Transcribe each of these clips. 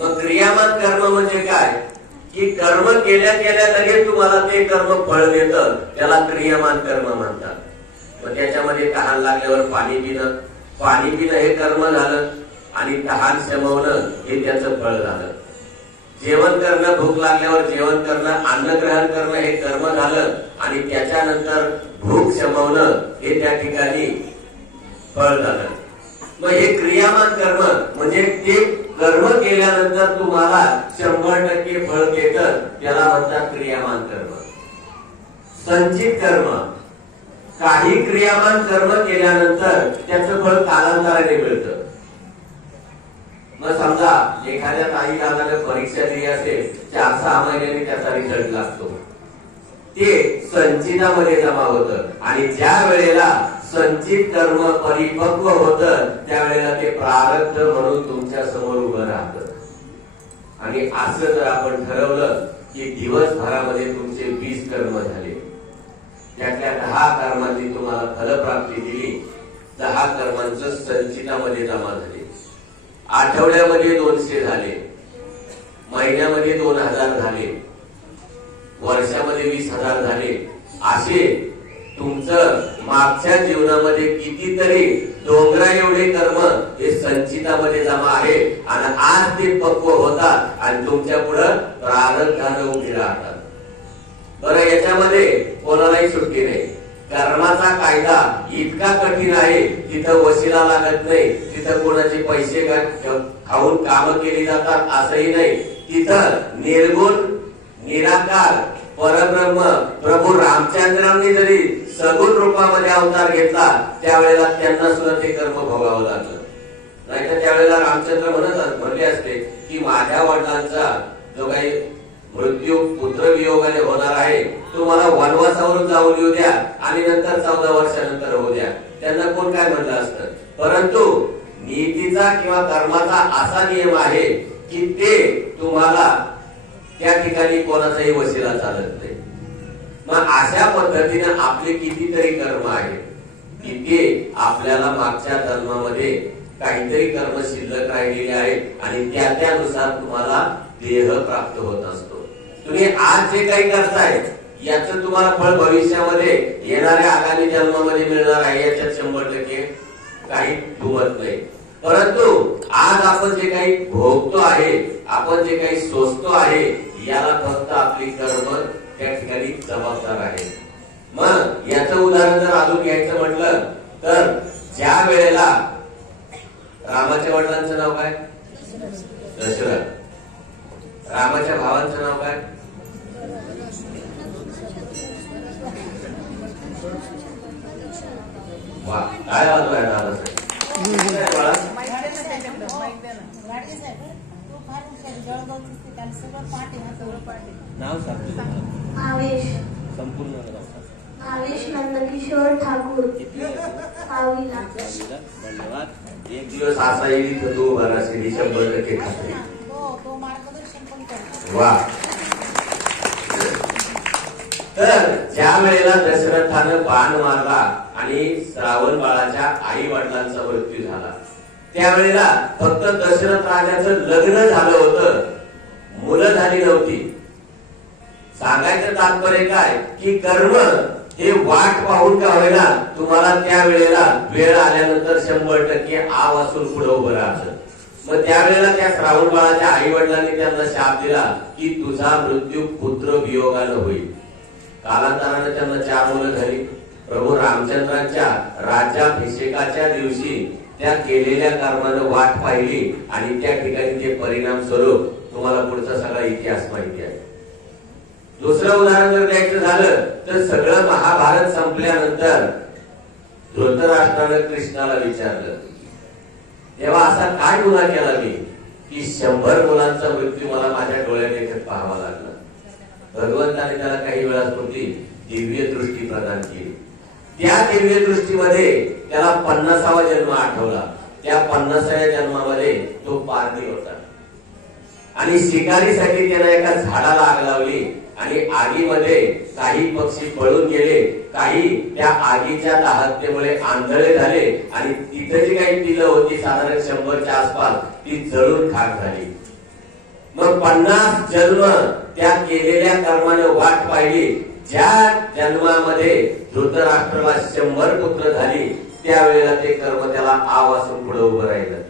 मग क्रियामान कर्म म्हणजे काय की कर्म केल्या केल्या लगेच तुम्हाला ते कर्म फळ देतं, त्याला क्रियामान कर्म म्हणतात। मग त्याच्यामध्ये तहान लागल्यावर पाणी पिणं हे कर्म झालं आणि तहान शमवणं हे त्याचं फळ झालं। जेवण करणं, भूक लागल्यावर जेवण करणं, अन्न ग्रहण करणं हे कर्म झालं आणि त्याच्यानंतर भूक शमवणं हे त्या ठिकाणी फळ झालं। मग हे क्रियामान कर्म म्हणजे ते कर्म केल्यानंतर तुम्हाला 100% फळ देतं, त्याला म्हणतात क्रियामान कर्म। संचित कर्म, काही क्रियामान कर्म केल्यानंतर त्याचं फळ कालांतराने मिळतं। मग समजा एखाद्या काही काळाने परीक्षा दिली असेल, 4-6 महिन्यांनी त्याचा रिझल्ट लागतो, ते संचितामध्ये जमा होतं आणि ज्या वेळेला संचित कर्म परिपक्व होतं त्यावेळेला ते प्रारब्ध म्हणून तुमच्या समोर उभं राहतं। आणि असं जर आपण ठरवलं की दिवसभरामध्ये तुमचे 20 कर्म झाले, त्यातल्या 10 कर्मांनी तुम्हाला फलप्राप्ती दिली, 10 कर्मांचं संचितामध्ये जमा झाले, आठवड्यामध्ये 200 झाले, महिन्यामध्ये 2000 झाले, वर्षामध्ये 20,000 झाले, असे तुमचं मागच्या जीवनामध्ये कितीतरी डोंगरा एवढे कर्म हे संचितामध्ये जमा आहे आणि आज ते पक्व होतात आणि तुमच्या पुढं प्रारब्धानं उभी राहतात। बरं, याच्यामध्ये कोणालाही सुट्टी नाही। कर्माचा कायदा इतका कठीण आहे, तिथं वशिला लागत नाही, तिथं कोणाचे पैसे खाऊन कामं केली जातात असंही नाही, तिथं निर्गुण निराकार परब्रह्म प्रभू रामचंद्रांनी जरी सगुण रूपामध्ये अवतार घेतला त्यावेळेला त्यांना सुद्धा ते कर्म भोगावं लागलं। नाहीतर त्यावेळेला रामचंद्र म्हणले असते की माझ्या वडिलांचा जो काही मृत्यू पुत्र वियोगाने होणार आहे तो मला वनवासावरून जाऊन येऊ द्या आणि नंतर 14 वर्षानंतर होऊ द्या, त्यांना कोण काय म्हणलं असतं। परंतु नीतीचा किंवा कर्माचा असा नियम आहे की ते तुम्हाला त्या ठिकाणी कोणाचाही वशिला चालत नाही। मग अशा पद्धतीने आपले कितीतरी कर्म आहेत की ते आपल्याला मागच्या जन्मामध्ये काहीतरी कर्म शिल्लक राहिलेले आहेत आणि त्यानुसार तुम्हाला देह प्राप्त होत असतो। तुम्ही आज जे काही करताय याचं तुम्हाला फळ भविष्यामध्ये येणाऱ्या आगामी जन्मामध्ये मिळणार आहे, याच्यात 100% काही दुमत नाही। परंतु आज आपण जे काही भोगतो आहे, आपण जे काही सोसतो आहे, याला फक्त आपली कर्म त्या ठिकाणी जबाबदार आहे। मग याचं उदाहरण जर अजून घ्यायचं म्हटलं तर ज्या वेळेला रामाच्या वडिलांचं नाव काय? दशरथ। रामाच्या भावांचं नाव काय? वा, काय वाजवाय दादासाहेब? नाव आवेश संपूर्ण आवेश नंदकिशोर ठाकूर। धन्यवाद। एक दिवस असा येईल इथं तू उभा राहशील, 100% खात्री। वा। तर ज्या वेळेला दशरथानं बाण मारला आणि श्रावण बाळाच्या आई वडिलांचा मृत्यू झाला त्यावेळेला फक्त दशरथ राजाचं लग्न झालं होतं, मुलं झाली नव्हती। सांगायचं तात्पर्य काय की कर्म हे वाट पाहून का होईना तुम्हाला त्या वेळेला वेळ आल्यानंतर 100% आव असून पुढे उभं राहतं। मग त्यावेळेला त्या श्रावण बाळाच्या आई वडिलांनी त्यांना शाप दिला की तुझा मृत्यू पुत्र वियोगानं होईल। कालांतराने त्यांना 4 मुलं झाली। प्रभू रामचंद्रांच्या राज्याभिषेकाच्या दिवशी त्या केलेल्या कर्मानं वाट पाहिली आणि त्या ठिकाणी ते परिणाम स्वरूप तुम्हाला पुढचा सगळा इतिहास माहिती आहे। दुसरं उदाहरण जर द्यायचं झालं तर सगळं महाभारत संपल्यानंतर धृतराष्ट्रानं कृष्णाला विचारलं, तेव्हा असा काय गुन्हा केला मी की 100 मुलांचा मृत्यू मला माझ्या डोळ्याने पाहावा लागला। भगवंताने त्याला काही वेळापुरती दिव्य दृष्टी प्रदान केली। त्या दिव्य दृष्टीमध्ये त्याला 50वा जन्म आठवला। त्या 50व्या जन्मामध्ये तो पारधी होता आणि शिकारीसाठी त्याने एका झाडाला आग लावली आणि आगीमध्ये काही पक्षी पळून गेले, काही त्या आगीच्या दाहकतेमुळे आंधळे झाले आणि तिथे जी काही पिलं होती साधारण 100च्या आसपास ती जळून खाक झाली। मग 50 जन्म त्या केलेल्या कर्माने वाट पाहिली. ज्या जन्मामध्ये धृतराष्ट्राला 100 पुत्र झाली त्यावेळेला ते कर्म त्याला आवासून पुढे उभं राहिलं.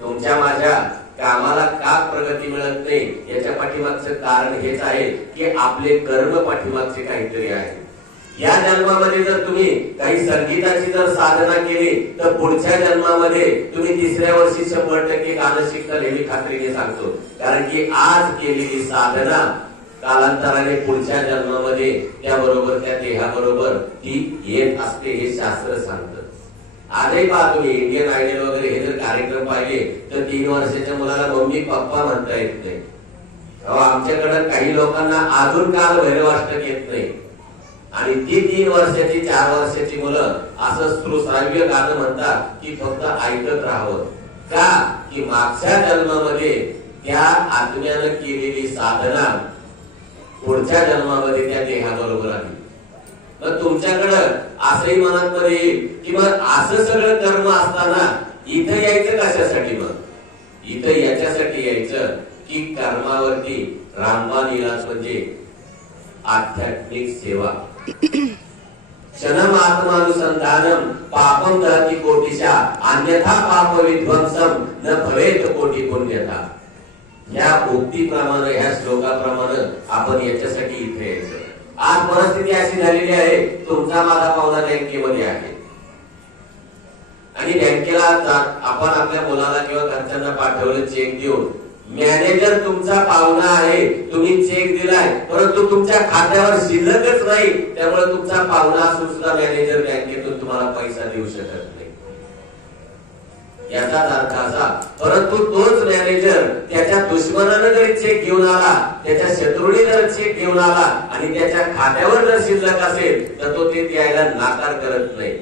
तुमच्या माझ्या कामाला का प्रगती मिळत नाही याच्या पाठीमागचं कारण हेच आहे की आपले कर्म पाठीमागचे काहीतरी आहे. या जन्मामध्ये जर तुम्ही काही संगीताची जर साधना केली तर पुढच्या जन्मामध्ये तुम्ही 3ऱ्या वर्षी 100% गाणं शिकताल हे मी खात्रीने सांगतो. कारण की आज केलेली साधना कालांतराने पुढच्या जन्मामध्ये त्याबरोबर त्या देहाबरोबर ती येत असते हे शास्त्र सांगतं. आजही पहा तुम्ही इंडियन आयडल वगैरे हे जर कार्यक्रम पाहिले तर 3 वर्षाच्या मुलाला मम्मी पप्पा म्हणता येत नाही. आमच्याकडे काही लोकांना अजून काल भैरवाष्टक येत नाही आणि ती 3 वर्षाची 4 वर्षाची मुलं असं श्रुश्राव्य गाणं म्हणतात की फक्त ऐकत राहावं. का की मागच्या जन्मामध्ये त्या आत्म्यानं केलेली साधना पुढच्या जन्मामध्ये त्या देहाबरोबर आली. मग तुमच्याकडं असंही मनात मध्ये येईल की मग असं सगळं कर्म असताना इथं यायचं कशासाठी? मग इथं याच्यासाठी यायचं की कर्मावरती रामबाण इलाज म्हणजे आध्यात्मिक सेवा. क्षणम आत्मानुसंधानम पापम दहती कोटिशा अन्यथा पाप विध्वंसम न भवेत कोटी पुण्यथा. या उक्तीप्रमाणे ह्या श्लोकाप्रमाणे आपण याच्यासाठी इथे यायचं. आज परिस्थिती अशी झालेली आहे तुमचा माझा पाहुणा बँकेमध्ये आहे आणि बँकेला आपण आपल्या मुलाला किंवा घरच्यांना पाठवलं चेक देऊन मॅनेजर तुमचा पाहुणा आहे. तुम्ही चेक दिलाय परंतु तुमच्या खात्यावर शिल्लकच नाही. त्यामुळे तुमचा पाहुणा असून सुद्धा मॅनेजर बँकेतून तुम्हाला पैसा देऊ शकत नाही. याचा अर्थ असा परंतु तोच मॅनेजर त्याच्या दुश्मनानं जर चेक घेऊन आला त्याच्या शत्रूने जर चेक घेऊन आला आणि त्याच्या खात्यावर जर शिल्लक असेल तर तो ते द्यायला नाकार करत नाही.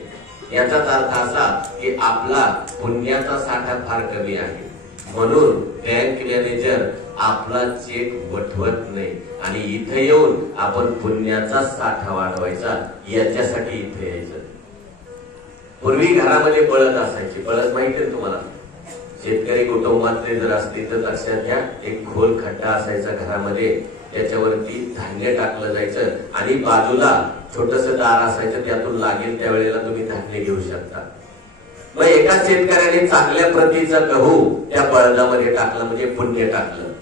याचाच अर्थ असा की आपला पुण्याचा साठा फार कमी आहे म्हणून बँक मॅनेजर आपला चेक वठवत नाही आणि इथे येऊन आपण पुण्याचा साठा वाढवायचा याच्यासाठी इथे यायचं. पूर्वी घरामध्ये बळद असायची. बळद माहिती आहे तुम्हाला? शेतकरी कुटुंबातले जर असतील तर लक्षात घ्या एक खोल खड्डा असायचा घरामध्ये. त्याच्यावरती धान्य टाकलं जायचं आणि बाजूला छोटस दार असायचं त्यातून लागेल त्यावेळेला तुम्ही धान्य घेऊ शकता. मग एका शेतकऱ्याने चांगल्या प्रतीचा गहू त्या बळदामध्ये टाकला म्हणजे पुण्य टाकलं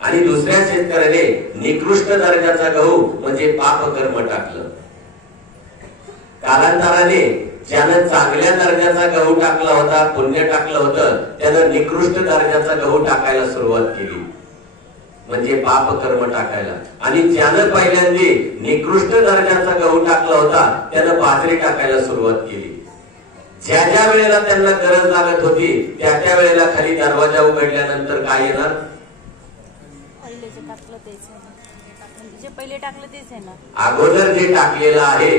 आणि दुसऱ्या शेतकऱ्याने निकृष्ट दर्जाचा गहू म्हणजे पाप कर्म टाकलं. कालांतराने ज्यानं चांगल्या दर्जाचा गहू टाकला होता पुण्य टाकलं होतं त्यानं निकृष्ट दर्जाचा गहू टाकायला सुरुवात केली म्हणजे पाप कर्म टाकायला. आणि ज्यानं पहिल्यांदा निकृष्ट दर्जाचा गहू टाकला होता त्यानं बाजरी टाकायला सुरुवात केली. ज्या ज्या वेळेला त्यांना गरज लागत होती त्या त्या वेळेला खाली दरवाजा उघडल्यानंतर काय येणार? अगोदर जे टाकलेलं आहे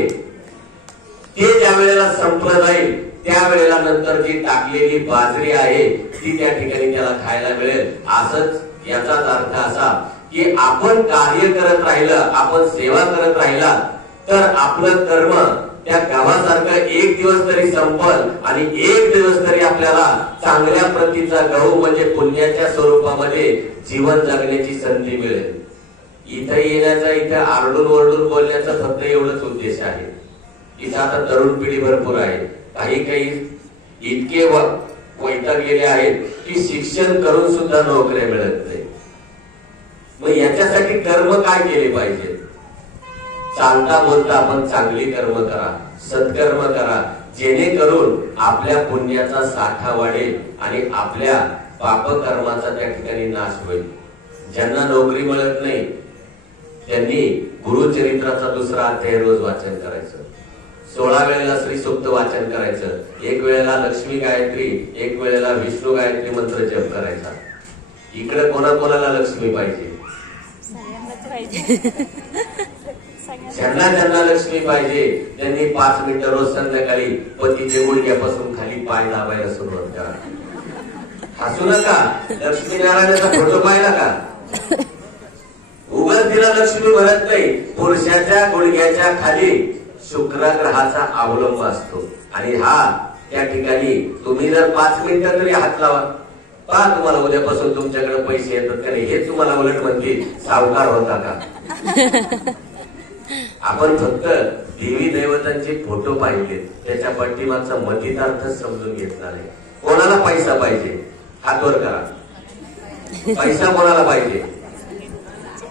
ते ज्या वेळेला संपलं जाईल त्यावेळेला नंतर जी टाकलेली बाजरी आहे ती त्या ठिकाणी त्याला खायला मिळेल. असंच याचाच अर्थ असा की आपण कार्य करत राहिलं आपण सेवा करत राहिला तर आपलं कर्म त्या गव्हासारखं एक दिवस तरी संपल आणि एक दिवस तरी आपल्याला चांगल्या प्रतीचा गहू म्हणजे पुण्याच्या स्वरूपामध्ये जीवन जगण्याची संधी मिळेल. इथे येण्याचा इथे आरडून ओरडून बोलण्याचा फक्त एवढंच उद्देश आहे. इथं आता तरुण पिढी भरपूर आहे. काही इतके वैतागलेले आहेत की शिक्षण करून सुद्धा नोकऱ्या मिळत नाही. मग याच्यासाठी कर्म काय केले पाहिजे? चालता बोलता आपण चांगली कर्म करा सत्कर्म करा जेणेकरून आपल्या पुण्याचा साठा वाढेल आणि आपल्या पापकर्माचा त्या ठिकाणी नाश होईल. ज्यांना नोकरी मिळत नाही त्यांनी गुरुचरित्राचा 2रा अध्याय रोज वाचन करायचं. 16 वेळेला श्री सूक्त वाचन करायचं. एक वेळेला लक्ष्मी गायत्री एक वेळेला विष्णू गायत्री मंत्र जप करायचा. इकडे कोणाकोणाला लक्ष्मी पाहिजे? ज्यांना लक्ष्मी पाहिजे त्यांनी 5 मिनिटं रोज संध्याकाळी पतीचे गुडघ्यापासून खाली पाय दाबायला सुरुवात करा. हसू नका. लक्ष्मी नारायणाचा फोटो पाहिला का? उगाच तिला लक्ष्मी भरत नाही. पुरुषाच्या गुडघ्याच्या खाली शुक्र ग्रहाचा अवलंब असतो आणि हा त्या ठिकाणी तुम्ही जर 5 मिनिटं तरी हात लावा पहा तुम्हाला उद्यापासून तुमच्याकडे पैसे येतात का नाही हे तुम्हाला उलट म्हणतील सावकार होता का. आपण फक्त देवी दैवतांचे फोटो पाहिले, त्याच्या पाठीमागचा मतितार्थ समजून घेतला नाही. कोणाला पैसा पाहिजे हात वर करा. पैसा कोणाला पाहिजे?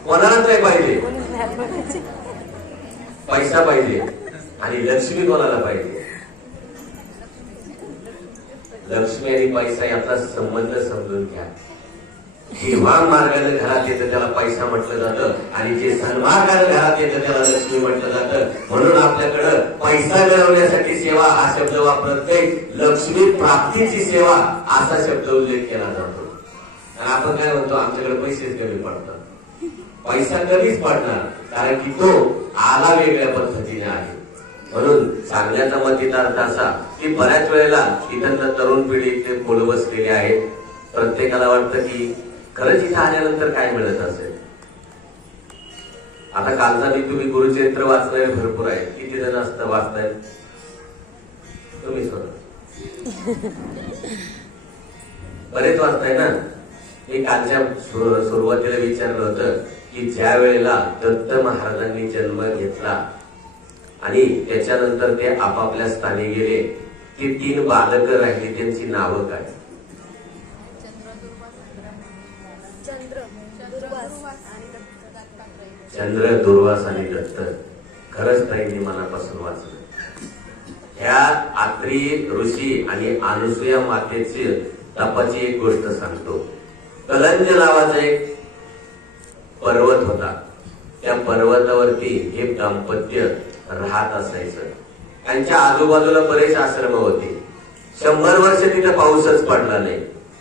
कोणालाच नाही पाहिजे. पैसा पाहिजे. आणि लक्ष्मी कोणाला पाहिजे? लक्ष्मी आणि पैसा याचा संबंध समजून घ्या. जेव्हा मार्गाने घरात येतं त्याला पैसा म्हटलं जातं आणि जे सन्मार्गाने घरात येतं त्याला लक्ष्मी म्हटलं जातं. म्हणून आपल्याकडं पैसा मिळवण्यासाठी सेवा हा शब्द वापरत नाही, लक्ष्मी प्राप्तीची सेवा असा शब्द उल्लेख केला जातो. आणि आपण काय म्हणतो, आमच्याकडे पैसेच कमी पडतात. पैसा कमीच पडणार कारण की तो आला वेगळ्या पद्धतीने आहे. म्हणून सांगण्याचा मतितार्थ असा की बऱ्याच वेळेला इथं तरुण पिढी इथे खोल बसलेले आहेत. प्रत्येकाला वाटतं की खरंच इथं आल्यानंतर काय मिळत असेल. आता कालचा मी तुम्ही गुरुचरित्र वाचणारे भरपूर आहेत. किती जण असतं वाचताय तुम्ही? स्वतः बरेच वाचताय ना. मी कालच्या सुरुवातीला विचारलं होतं की ज्या वेळेला दत्त महाराजांनी जन्म घेतला आणि त्याच्यानंतर ते आपापल्या स्थानी गेले, ती 3 बालकं राहिली, त्यांची नावं काय? चंद्र, दुर्वास आणि दत्त. खरंच ताईंनी मनापासून वाचलं. ह्या आत्री ऋषी आणि अनुसूया मातेची तपाची एक गोष्ट सांगतो. कलंज नावाचा एक पर्वत होता. त्या पर्वतावरती हे दाम्पत्य राहत असायचं. त्यांच्या आजूबाजूला बरेच आश्रम होते. 100 वर्ष तिथे पाऊसच पडला नाही.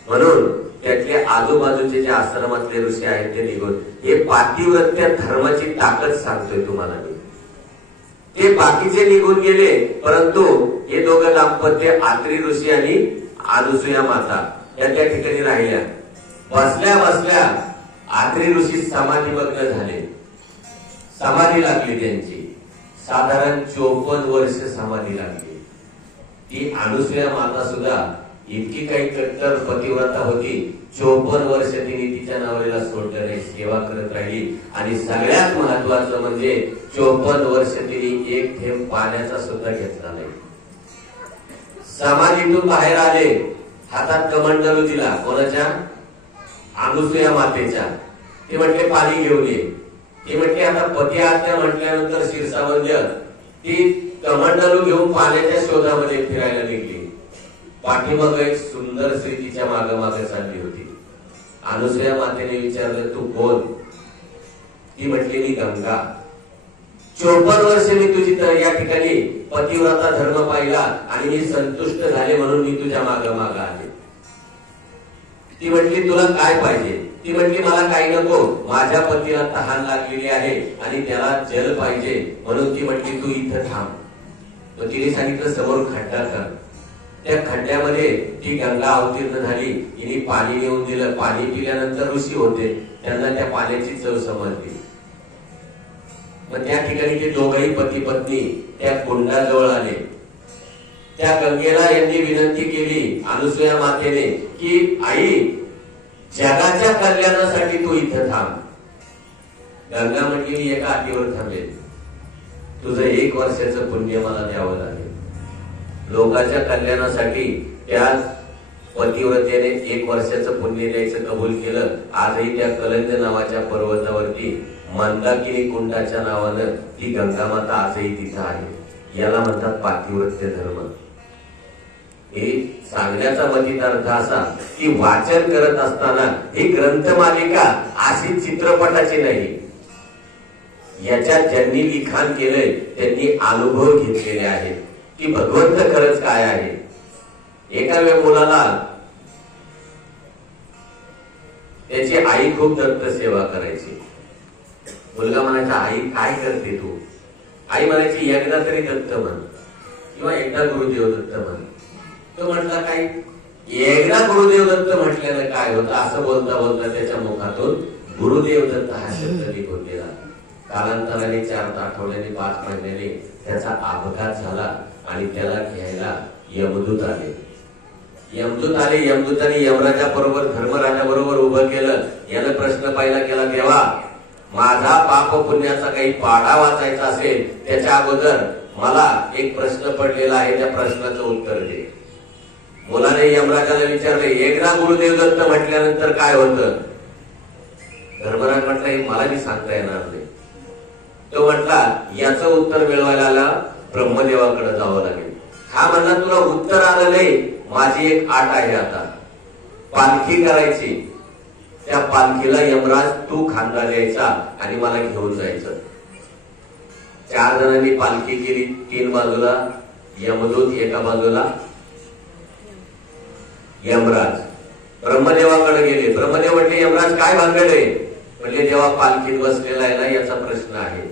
म्हणून त्यातले आजूबाजूचे जे आश्रमातले ऋषी आहेत ते निघून, हे पातिव्रत्य धर्माची ताकद सांगतोय तुम्हाला मी. ते बाकीचे निघून गेले, परंतु हे दोघं दाम्पत्य आत्री ऋषी आणि अनुसूया माता या त्या ठिकाणी राहिल्या. बसल्या बसल्या आत्री ऋषी समाधीमग्न झाले. समाधी लागली त्यांची. साधारण 54 वर्ष समाधी लागली. ती अनुसूया माता सुद्धा इतकी काही कट्टर पतिव्रता होती. 54 वर्ष तिने तिच्या नवऱ्याला सोडलं नाही, सेवा करत राहिली. आणि सगळ्यात महत्वाचं म्हणजे 54 वर्ष तिने एक थेंब पाण्याचा सुद्धा घेतला नाही. समाधीतून बाहेर आले, हातात कमंडलू दिला. कोणाच्या? अनुसूया मातेच्या. ते म्हटले पाणी घेऊन ये. ती म्हटली आता पती आज्ञा म्हटल्यानंतर शिरसावंद्य ती कमंडलू घेऊन पाण्याच्या शोधामध्ये फिरायला निघली. पाठीमाग एक सुंदर स्त्री तिच्या मागे मागे चालली होती. अनुसूया मातेने विचारलं तू कोण? ती म्हटली मी गंगा. 54 वर्ष मी तुझी या ठिकाणी पतिव्रता धर्म पाहिला आणि मी संतुष्ट झाले म्हणून मी तुझ्या माग माग आले. ती म्हटली तुला काय पाहिजे? ती म्हटली मला काही नको, माझ्या पतीला तहान लागलेली आहे आणि त्याला जल पाहिजे. म्हणून ती म्हटली तू इथं थांब. तर तिने सांगितलं समोर खड्डा कर. त्या खड्ड्यामध्ये ती गंगा अवतीर्ण झाली. तिने पाणी नेऊन दिलं. पाणी पिल्यानंतर ऋषी होते, त्यांना त्या पाण्याची चव समजली. मग त्या ठिकाणी ते दोघही पती पत्नी त्या कुंडाजवळ आले. त्या गंगेला यांनी विनंती केली अनुसूया मातेने की आई जगाच्या कल्याणासाठी तू इथं थांब. गंगा म्हटली मी एका अटीवर थांबेल. तुझं 1 वर्षाचं पुण्य मला द्यावं लागेल. लोकांच्या कल्याणासाठी त्या पतिव्रतेने 1 वर्षाचं पुण्य द्यायचं कबूल केलं. आजही त्या कलंज नावाच्या पर्वतावरती मंदाकिनी कुंडाच्या नावानं ती गंगामाता आजही तिथं आहे. याला म्हणतात पातिव्रत्य धर्म. हे सांगण्याचा मतितार्थ असा की वाचन करत असताना ही ग्रंथमालिका अशी चित्रपटाची नाही. याच्यात ज्यांनी लिखाण केलंय त्यांनी अनुभव घेतलेले आहेत की भगवंत खरंच काय आहे. एका मुलाला त्याची आई खूप दत्त सेवा करायची. मुलगा म्हणायचा आई काय करते तू? आई म्हणायची एकदा तरी दत्त म्हण किंवा एकदा गुरुदेव दत्त म्हण. तो म्हटला काय एकदा गुरुदेव दत्त म्हटल्यानं काय होतं? असं बोलता बोलता त्याच्या मुखातून गुरुदेव दत्त हा शब्द निघून गेला. कालांतराने 4 आठवड्याने 5 महिन्याने त्याचा अपघात झाला आणि त्याला घ्यायला यमदूत आले. यमदूत आले. यमदूताने यमराजा बरोबर धर्मराजा बरोबर उभं केलं. यानं प्रश्न पहिला केला, देवा माझा पाप पुण्याचा काही पाढा वाचायचा असेल त्याच्या अगोदर मला एक प्रश्न पडलेला आहे, त्या प्रश्नाचं उत्तर दे. मुलाने यमराजाला विचारले, एकदा गुरुदेव दत्त म्हटल्यानंतर काय होतं? धर्मराज म्हटला, हे मला बी सांगता येणार नाही. तो म्हटला, याचं उत्तर मिळवायला ब्रह्मदेवाकडे जावं लागेल. हा म्हणला, तुला उत्तर आलं नाही, माझी एक आट आहे. आता पालखी करायची, त्या पालखीला यमराज तू खांदा द्यायचा आणि मला घेऊन जायचं. 4 जणांनी पालखी केली. 3 बाजूला यमदूत, एका बाजूला यमराज. ब्रह्मदेवाकडे गेले. ब्रह्मदेव म्हटले, यमराज काय भानगड आहे? म्हणले, देवा पालखीत बसलेला आहे ना, याचा प्रश्न आहे.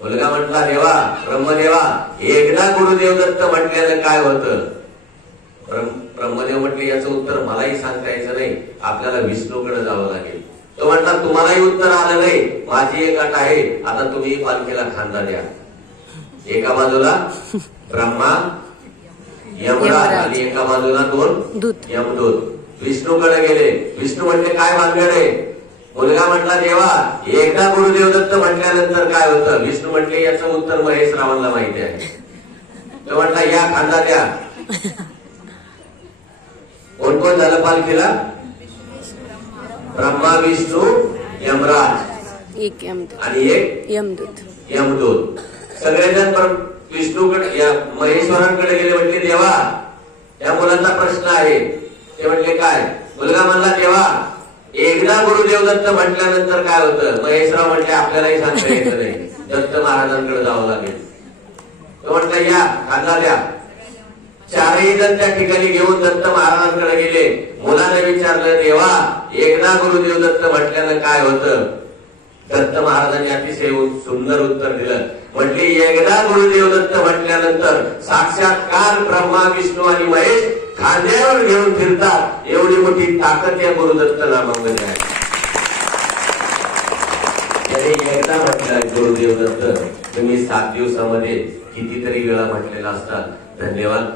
मुलगा म्हटला, देवा ब्रह्मदेवा एकदा गुरुदेव दत्त म्हटल्यानं काय होतं? ब्रह्मदेव म्हटले, याचं उत्तर मलाही सांगता यायचं नाही, आपल्याला विष्णूकडे जावं लागेल. तो म्हटला, तुम्हालाही उत्तर आलं नाही, माझी एक अट आहे, आता तुम्ही पालखीला खांदा द्या. एका बाजूला ब्रह्मा यमराज आणि एका बाजूला 2 यमदूत. विष्णूकडे गेले. विष्णू म्हटले, काय भानगड आहे? मुलगा म्हटला, देवा एकदा गुरुदेव दत्त म्हटल्यानंतर काय होतं? विष्णू म्हटले, याचं उत्तर महेश रावांना माहिती आहे. तो म्हटला, या खांदा द्या. कोण कोण झालं पालखीला? ब्रह्मा, विष्णू, यमराज आणि एक यमदूत. सगळेजण विष्णूकडे महेश्वरांकडे गेले. म्हटले, देवा या मुलाचा प्रश्न आहे. ते म्हटले, काय? मुलगा म्हणला, देवा एकदा गुरुदेव दत्त म्हटल्यानंतर काय होतं? महेशराव म्हटले, आपल्यालाही सांगता येत नाही, दत्त महाराजांकडे जावं लागेल. तो म्हटला, या खांदा द्या. 4ही जण त्या ठिकाणी घेऊन दत्त महाराजांकडे गेले. मुलाने विचारलं, देवा एकदा गुरुदेव दत्त म्हटल्यानं काय होतं? दत्त महाराजांनी अतिशय सुंदर उत्तर दिलं. म्हटले, एकदा गुरुदेव दत्त म्हटल्यानंतर साक्षात्कार ब्रह्मा, विष्णू आणि महेश खांद्यावर घेऊन फिरतात, एवढी मोठी ताकद या गुरुदत्त नामामध्ये आहे. त्याने एकदा म्हटलं गुरुदेव दत्त, तुम्ही 7 दिवसामध्ये कितीतरी वेळा म्हटलेला असतात. धन्यवाद.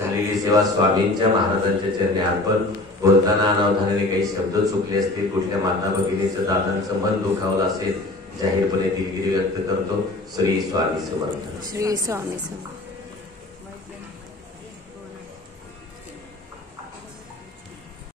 झालेली सेवा स्वामींच्या महाराजांच्या चरणी अर्पण. बोलताना अनावधानाने काही शब्द चुकले असतील, कुठल्या माता भगिनीचं दादांचं मन दुखावलं असेल, जाहीरपणे दिलगिरी व्यक्त करतो. श्री स्वामी समर्थ. श्री स्वामी समर्थ.